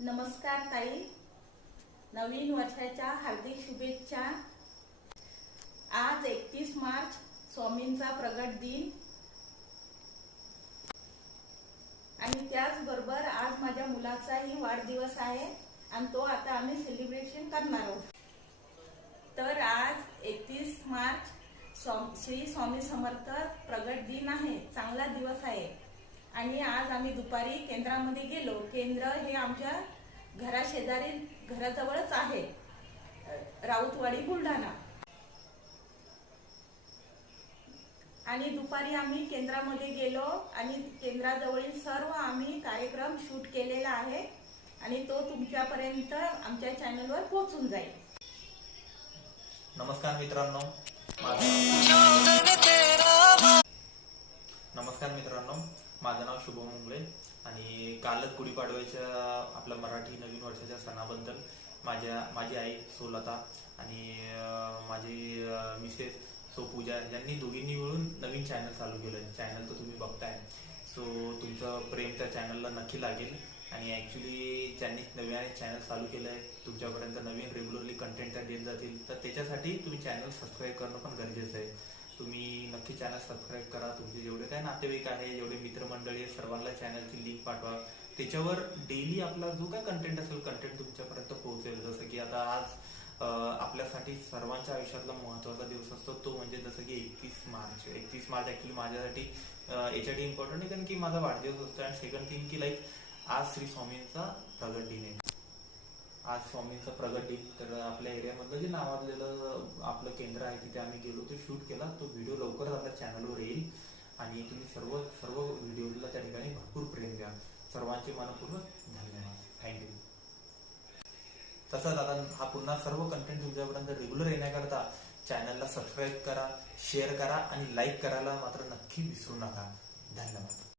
नमस्कार ताई, नवीन वर्षाच्या हार्दिक शुभेच्छा। आज 31 मार्च स्वामींचा प्रगट दिन आणि त्याचबरोबर आज माझ्या मुलाचाही वाढदिवस आहे आणि तो आता आम्ही सेलिब्रेशन करणार आहोत। तर आज 31 मार्च श्री स्वामी समर्थ प्रगट दिन आहे, चांगला दिवस आहे। आणि आज आम्ही दुपारी केंद्रामध्ये गेलो। केंद्र हे आमच्या घराशेजारी घराजवळच आहे, राऊतवाडी बुलढाणा। आणि दुपारी आम्ही केंद्रामध्ये गेलो आणि केंद्राजवळील सर्व आम्ही कार्यक्रम शूट केलेला आहे आणि तो तुमच्यापर्यंत आमच्या चॅनलवर पोहोचून जाईल। नमस्कार मित्रांनो, माझं नाव शुभम मुंगळे आणि कालच गुढीपाडव्याच्या आपल्या मराठी नवीन वर्षाच्या सणाबद्दल माझी आई सोलता आणि माझी मिसेस सो पूजा यांनी दोघींनी मिळून नवीन चॅनल चालू केलं। चॅनल तर तुम्ही बघताय, सो तुमचं प्रेम त्या चॅनलला नक्की लागेल। आणि ऍक्च्युली ज्यांनी नवीन चॅनल चालू केलंय तुमच्यापर्यंत नवीन रेग्युलरली कंटेंट त्या देत जातील, तर त्याच्यासाठी तुम्ही चॅनल सबस्क्राईब करणं पण गरजेचं आहे। तुम्ही नक्की चॅनल सबस्क्राईब करा। तुमचे जेवढे काय नातेवाईक आहे, जेवढे मित्रमंडळी आहे, सर्वांना चॅनलची लिंक पाठवा। त्याच्यावर डेली आपला जो काय कंटेंट असेल कंटेंट तुमच्यापर्यंत पोहोचेल। जसं की आता आज आपल्यासाठी सर्वांच्या आयुष्यातला महत्वाचा दिवस असतो, तो म्हणजे जसं की 31 मार्च। 31 मार्च ऍक्च्युली माझ्यासाठी याच्यासाठी इम्पॉर्टंट आहे कारण की माझा वाढदिवस असतो। आणि सेकंड थिंग की लाईक आज श्री स्वामींचा प्रगट दिन आहे। आज स्वामींचा प्रगट दिन, तर आपल्या एरियामधलं जे नावाजलेलं आपलं केंद्र आहे तिथे आम्ही गेलो, तो शूट केला। तो व्हिडिओ लवकरच आपल्या चॅनलवर येईल आणि तुम्ही सर्व व्हिडिओला त्या ठिकाणी भरपूर प्रेम द्या। सर्वांचे मनपूर्वक धन्यवाद, थँक्यू। तसंच आता हा पुन्हा सर्व कंटेंट तुमच्यापर्यंत रेग्युलर येण्याकरता चॅनलला सबस्क्राईब करा, शेअर करा आणि लाईक करायला मात्र नक्की विसरू नका। धन्यवाद।